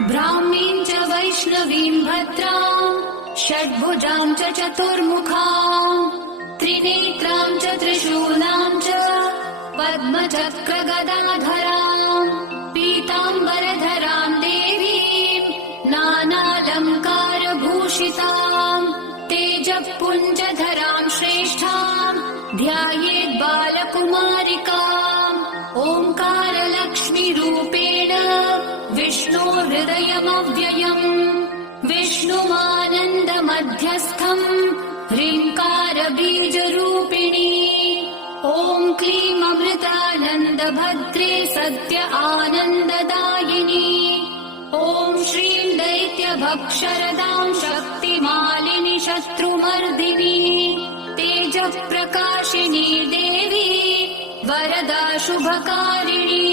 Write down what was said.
ब्राह्मीं च वैष्णवीं भद्रां षड्भुजां च चतुर्मुखां त्रिनेत्रां च त्रिशूलां च पद्मचक्रगदाधरां पीताम्बरधरां देवीं नानालङ्कारभूषितां तेजःपुञ्जधरां श्रेष्ठां ध्यायेत् बालकुमारिकाम् ओङ्कारलक्ष्मीरूपेण विष्णोर्हृदयमव्ययम् विष्णुमानन्दमध्यस्थम् ह्रीङ्कारबीजरूपिणी ॐ क्लीं अमृतानन्दभद्रे सत्य आनन्ददायिनी ॐ श्रीं दैत्यभक्षरदां शक्तिमालिनि शत्रुमर्दिनी तेजःप्रकाशिनी देवी वरदा शुभकारिणी